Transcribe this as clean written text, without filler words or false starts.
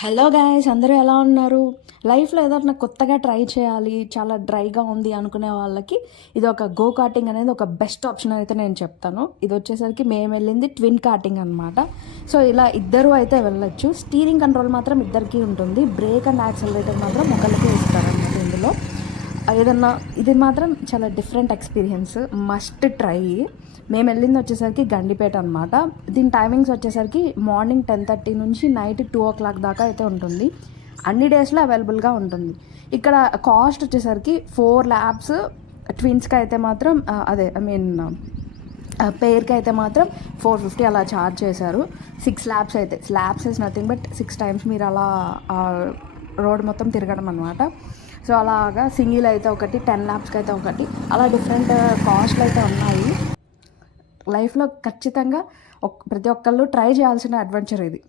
Hello guys, అందరూ ఎలా ఉన్నారు? లైఫ్లో ఏదైనా కొత్తగా ట్రై చేయాలి, చాలా డ్రైగా ఉంది అనుకునే వాళ్ళకి ఇది ఒక గో కార్టింగ్ అనేది ఒక బెస్ట్ ఆప్షన్ అయితే నేను చెప్తాను. ఇది వచ్చేసరికి మేము వెళ్ళింది ట్విన్ కార్టింగ్ అనమాట. సో ఇలా ఇద్దరు అయితే వెళ్ళొచ్చు. స్టీరింగ్ కంట్రోల్ మాత్రం ఇద్దరికి ఉంటుంది. బ్రేక్ అండ్ యాక్సిలరేటర్ మాత్రం ఒకరికి ఇస్తారనమాట. ఇందులో ఏదన్నా ఇది మాత్రం చాలా డిఫరెంట్ ఎక్స్పీరియన్స్, మస్ట్ ట్రై. మేము వెళ్ళింది వచ్చేసరికి గండిపేట అనమాట. దీని టైమింగ్స్ వచ్చేసరికి మార్నింగ్ 10:30 నుంచి నైట్ 2 o'clock దాకా అయితే ఉంటుంది. అన్ని డేస్లో అవైలబుల్గా ఉంటుంది. ఇక్కడ కాస్ట్ వచ్చేసరికి 4 lakhs ట్విన్స్కి అయితే మాత్రం పేర్కి అయితే మాత్రం 450 అలా ఛార్జ్ చేశారు. 6 lakhs అయితే slabs is nothing but 6 times మీరు అలా రోడ్ మొత్తం తిరగడం అనమాట. సో అలాగా సింగిల్ అయితే ఒకటి, 10 lakhsకి అయితే ఒకటి, అలా డిఫరెంట్ కాస్ట్లు అయితే ఉన్నాయి. లైఫ్లో ఖచ్చితంగా ప్రతి ఒక్కళ్ళు ట్రై చేయాల్సిన అడ్వెంచర్ ఇది.